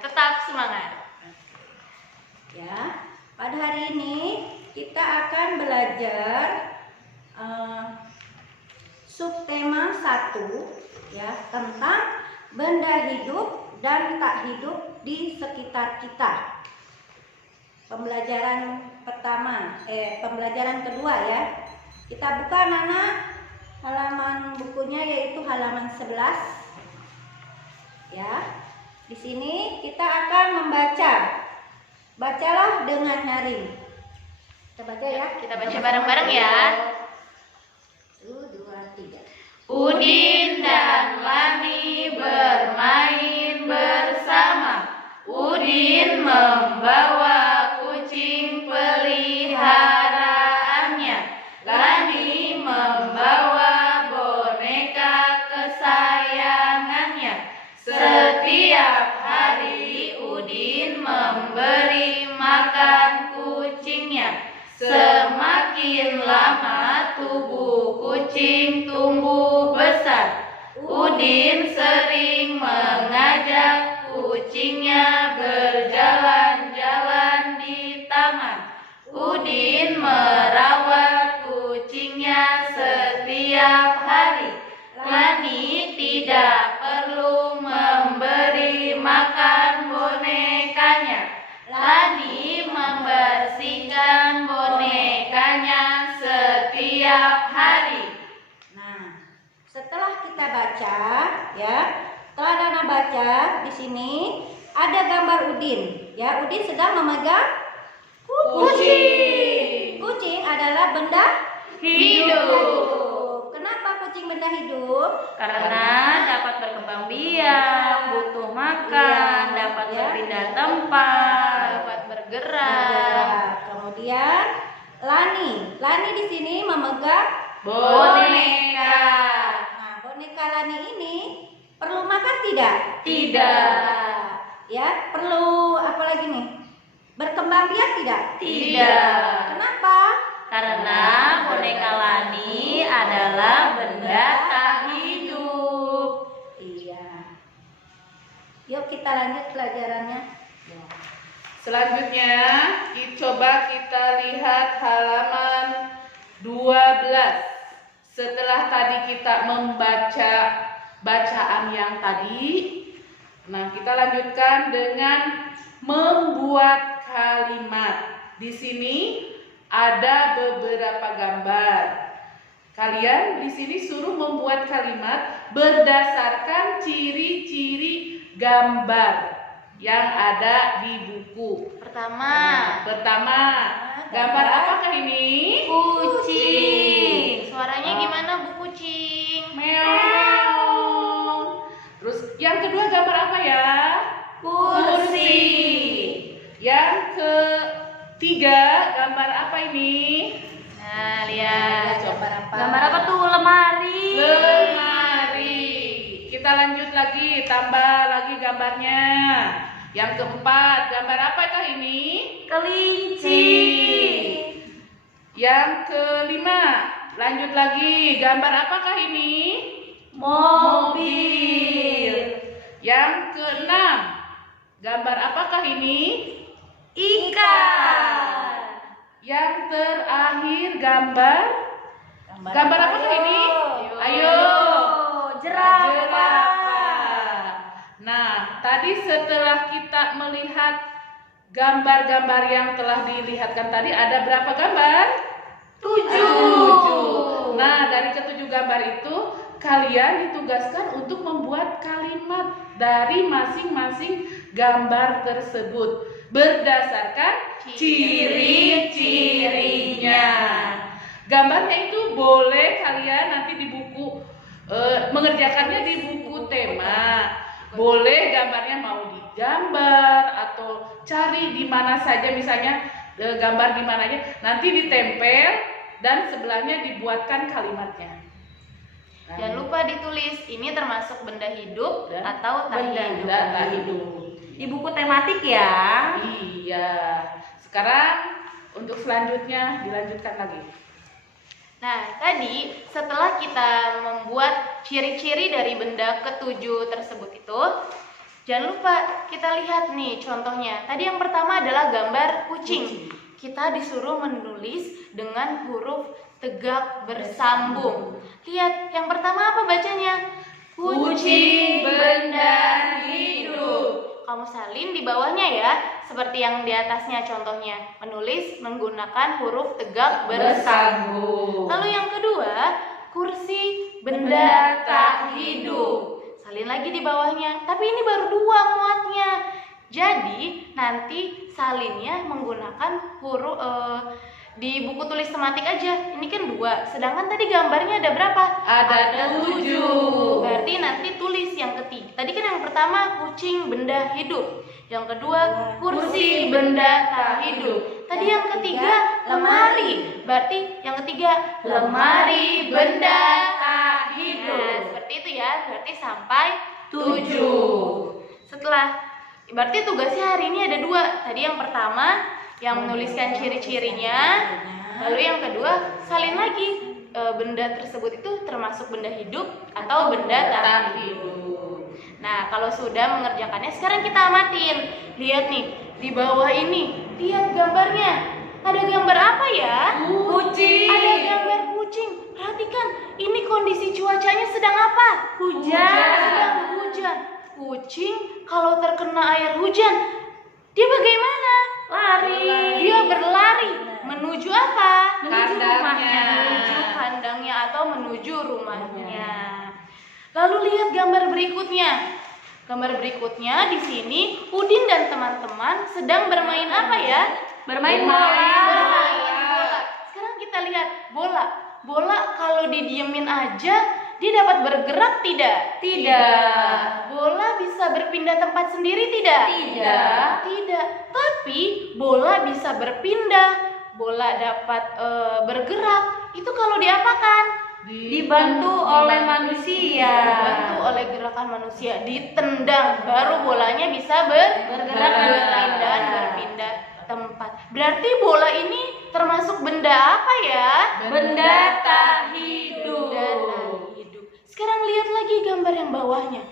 tetap semangat. Ya, pada hari ini kita akan belajar subtema 1 ya, tentang benda hidup dan tak hidup di sekitar kita. Pembelajaran pembelajaran kedua ya. Kita buka anak-anak halaman bukunya, yaitu halaman 11. Ya. Di sini kita akan membaca. Bacalah dengan nyaring. Kita baca ya. Kita baca bareng-bareng ya. 1, 2, 3. Udin dan Lani bermain bersama. Udin membawa kucing peliharaannya. Lani membawa boneka kesayangannya. Setiap hari Udin memberi makan kucingnya. Semakin lama tubuh kucing tumbuh besar. Udin sering mengajak kucingnya berjalan-jalan di taman. Udin merawat kucingnya setiap hari. Lani tidak perlu memberi makan bonekanya. Lani membersihkan bonekanya setiap hari. Nah, setelah kita baca ya, setelah Nana baca, di sini ada gambar Udin. Ya, Udin sedang memegang kucing. Kucing adalah benda Hidup. Kenapa kucing benda hidup? Karena dapat berkembang biak, butuh makan, Iya, dapat ya. berpindah tempat, dapat bergerak. Kemudian Lani di sini memegang Boneka. Nah, boneka Lani ini perlu makan tidak? Tidak. Ya, perlu apa lagi nih? Berkembang biak tidak? Tidak. Kenapa? Karena boneka Lani adalah benda tak hidup. Iya. Yuk kita lanjut pelajarannya. Selanjutnya, coba kita lihat halaman 12. Setelah tadi kita membaca bacaan yang tadi, nah kita lanjutkan dengan membuat kalimat. Di sini ada beberapa gambar. Kalian di sini suruh membuat kalimat berdasarkan ciri-ciri gambar yang ada di buku. Pertama, Gambar apakah ini? kucing. Suaranya gimana Bu kucing? Meow. Terus yang kedua gambar apa ya? Kursi. Yang ketiga gambar apa ini? Nah, lihat. Gambar apa? Gambar apa tuh? Lemari. Lemari. Kita lanjut lagi, tambah lagi gambarnya. Yang keempat, gambar apakah ini? Kelinci. Yang kelima, lanjut lagi, gambar apakah ini? Mobil. Yang keenam, gambar apakah ini? Ikan. Yang terakhir, gambar apakah ini? Ayo. Jerapah. Nah, tadi setelah kita melihat gambar-gambar yang telah dilihatkan tadi, ada berapa gambar? 7. Nah, dari ke-7 gambar itu kalian ditugaskan untuk membuat kalimat dari masing-masing gambar tersebut berdasarkan ciri-cirinya. Gambarnya itu boleh kalian nanti di buku mengerjakannya di buku tema. Boleh gambarnya mau digambar atau cari di mana saja, misalnya gambar di mananya, nanti ditempel dan sebelahnya dibuatkan kalimatnya. Nah, Jangan lupa ditulis ini termasuk benda hidup Dan atau tak benda hidup. tak hidup. Di buku tematik ya. Iya. Sekarang untuk selanjutnya dilanjutkan lagi. Nah, tadi setelah kita membuat ciri-ciri dari benda ketujuh tersebut itu, Jangan lupa kita lihat nih contohnya. Tadi yang pertama adalah gambar kucing. Kita disuruh menulis dengan huruf tegak bersambung. Lihat, yang pertama apa bacanya? Kucing benda hidup. Kamu salin di bawahnya ya, seperti yang di atasnya contohnya. Menulis menggunakan huruf tegak bersambung. Lalu yang kedua, kursi benda tak hidup. Salin lagi di bawahnya, tapi ini baru 2 muatnya. Jadi nanti salinnya menggunakan huruf di buku tulis tematik aja. Ini kan 2, sedangkan tadi gambarnya ada berapa? Ada 7. Berarti nanti tulis yang ketiga. Tadi kan yang pertama kucing benda hidup, yang kedua kursi benda tak hidup. Tadi yang ketiga lemari. Berarti yang ketiga lemari benda tak hidup. Nah, seperti itu ya. Berarti sampai 7. Setelah berarti tugasnya hari ini ada 2. Tadi yang pertama yang menuliskan ciri-cirinya, lalu yang kedua salin lagi benda tersebut itu termasuk benda hidup atau benda tak hidup. Nah, kalau sudah mengerjakannya, sekarang kita amatin. Lihat nih, di bawah ini, lihat gambarnya. Ada gambar apa ya? Kucing. Ada gambar kucing. Perhatikan, ini kondisi cuacanya sedang apa? Hujan. Sedang hujan. Kucing kalau terkena air hujan, dia bagaimana? Lari. Dia berlari menuju apa? Menuju Kandangnya. rumahnya. Menuju kandangnya atau menuju rumahnya. Lalu lihat gambar berikutnya. Gambar berikutnya di sini Udin dan teman-teman sedang bermain apa ya? Bermain bola. Bermain bola. Sekarang kita lihat bola. Bola kalau didiemin aja dia dapat bergerak tidak? Tidak. Bola bisa berpindah tempat sendiri tidak? Tidak. Tidak. Tapi bola bisa berpindah. Bola dapat bergerak. Itu kalau diapakan? Dibantu oleh manusia. Dibantu oleh gerakan manusia. Ditendang, baru bolanya bisa bergerak dan berpindah tempat. Berarti bola ini termasuk benda apa ya? Benda tak hidup. Benda tak hidup. Sekarang lihat lagi gambar yang bawahnya.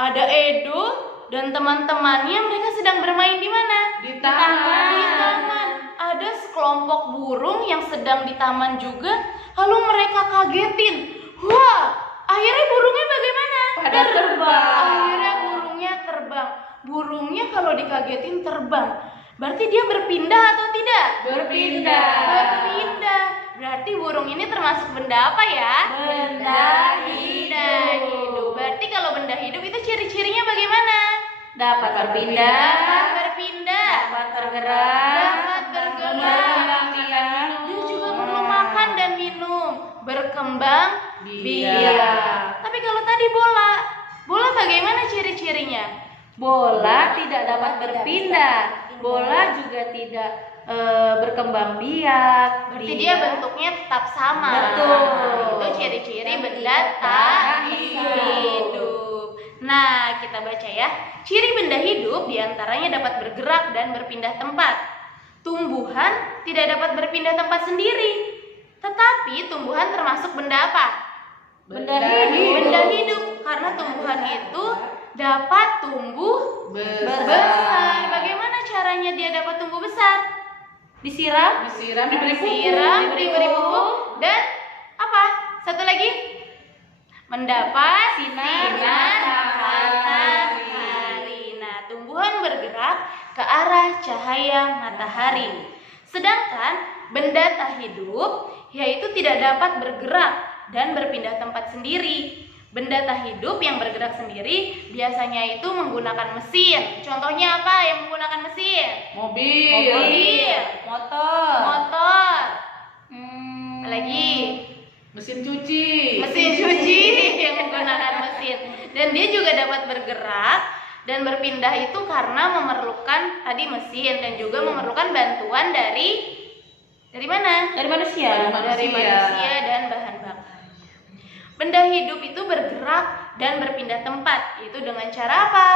Ada Edo dan teman-temannya, mereka sedang bermain di mana? Di taman. Di taman. Ada sekelompok burung yang sedang di taman juga. Lalu mereka kagetin. Wah, akhirnya burungnya bagaimana? Pada terbang. Akhirnya burungnya terbang. Burungnya kalau dikagetin terbang. Berarti dia berpindah atau tidak? Berpindah. Berpindah. Berarti burung ini termasuk benda apa ya? Benda Benda hidup. Berarti kalau benda hidup itu ciri-cirinya bagaimana? Dapat berpindah. Dapat berpindah. Dapat bergerak. Dapat bergerak. Dia juga perlu makan dan minum. Berkembang biak. Tapi kalau tadi bola, bola bagaimana ciri-cirinya? Bola tidak dapat berpindah. Bola juga tidak berkembang biak. Berarti dia bentuknya tetap sama. Betul. Itu ciri-ciri benda tak hidup. Nah, kita baca ya. Ciri benda hidup diantaranya dapat bergerak dan berpindah tempat. Tumbuhan tidak dapat berpindah tempat sendiri. Tetapi tumbuhan termasuk benda apa? Benda hidup. Benda hidup. Karena tumbuhan itu dapat tumbuh besar. Bagaimana caranya dia dapat tumbuh besar? Disiram, Diberi pupuk. diberi pupuk, dan apa? Satu lagi, mendapat sinar matahari. Nah, tumbuhan bergerak ke arah cahaya matahari. Sedangkan benda tak hidup yaitu tidak dapat bergerak dan berpindah tempat sendiri. Benda tak hidup yang bergerak sendiri biasanya itu menggunakan mesin. Contohnya apa yang menggunakan mesin? Mobil. Motor. Apalagi Mesin cuci. mesin cuci yang menggunakan mesin. Dan dia juga dapat bergerak dan berpindah itu karena memerlukan tadi mesin dan juga memerlukan bantuan dari mana? Dari manusia. Dari manusia dan bahan bakar. Benda hidup itu bergerak dan berpindah tempat, yaitu dengan cara apa?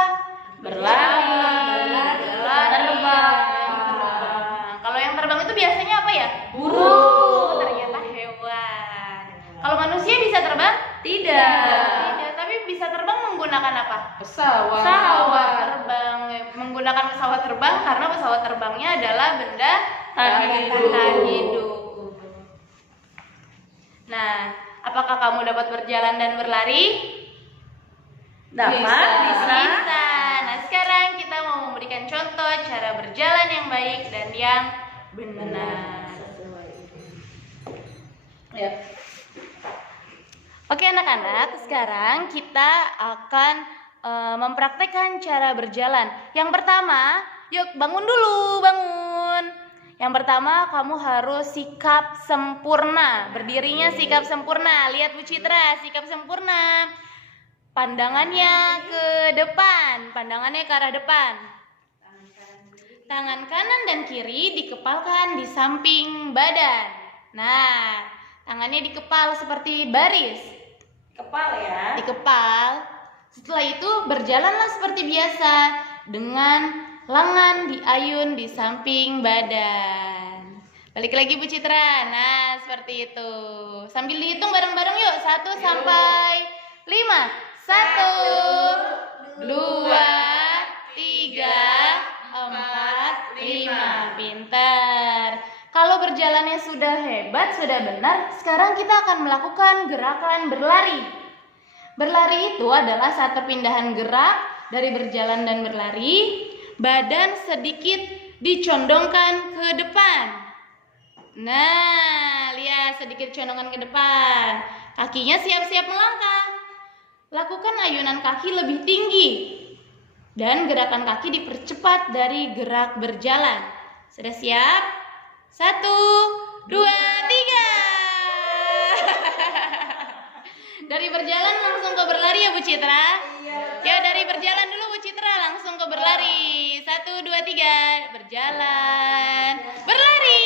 Berlari, terbang. Kalau yang terbang itu biasanya apa ya? Burung. Ternyata hewan. Kalau manusia bisa terbang? Tidak. Tidak, tapi bisa terbang menggunakan apa? Pesawat. Pesawat. menggunakan pesawat terbang karena pesawat terbangnya adalah benda Tak hidup. Nah, apakah kamu dapat berjalan dan berlari? Dapat, bisa. Nah, sekarang kita mau memberikan contoh cara berjalan yang baik dan yang benar. Ya. Oke anak-anak, sekarang kita akan mempraktekkan cara berjalan. Yang pertama, yuk bangun dulu, bangun. Yang pertama, kamu harus sikap sempurna. Berdirinya sikap sempurna. Lihat Bu Citra, sikap sempurna. Pandangannya ke depan, pandangannya ke arah depan. Tangan kanan dan kiri dikepalkan di samping badan. Nah, tangannya dikepal seperti baris. Kepal ya. Dikepal. Setelah itu berjalanlah seperti biasa dengan lengan diayun di samping badan. Balik lagi Bu Citra. Nah, seperti itu. Sambil dihitung bareng-bareng yuk. 1 sampai 5. 1, 2, 3, 4, 5. Pintar. Kalau berjalannya sudah hebat, sudah benar, sekarang kita akan melakukan gerakan berlari. Berlari itu adalah saat perpindahan gerak dari berjalan dan berlari, badan sedikit dicondongkan ke depan. Nah, lihat sedikit condongan ke depan. Kakinya siap-siap melangkah. Lakukan ayunan kaki lebih tinggi dan gerakan kaki dipercepat dari gerak berjalan. Sudah siap? 1, 2, 3. Dari berjalan langsung ke berlari ya Bu Citra? Ya, dari berjalan dulu Bu Citra, langsung ke berlari. 1, 2, 3. Berjalan. Berlari.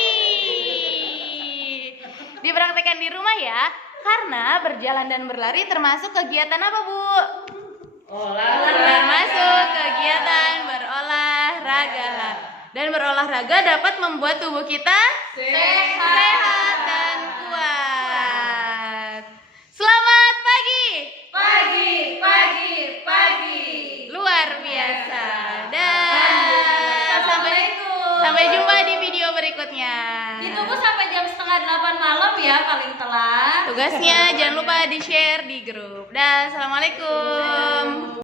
Dipraktekkan di rumah ya. Karena berjalan dan berlari termasuk kegiatan apa, Bu? Termasuk kegiatan berolahraga. Dan berolahraga dapat membuat tubuh kita sehat dan kuat. Selamat pagi. Pagi. Luar biasa. Dan sampai jumpa di video berikutnya. Ditunggu sampai jam 7:30 malam ya paling telat. Tugasnya jangan lupa di-share di grup. Dan assalamualaikum.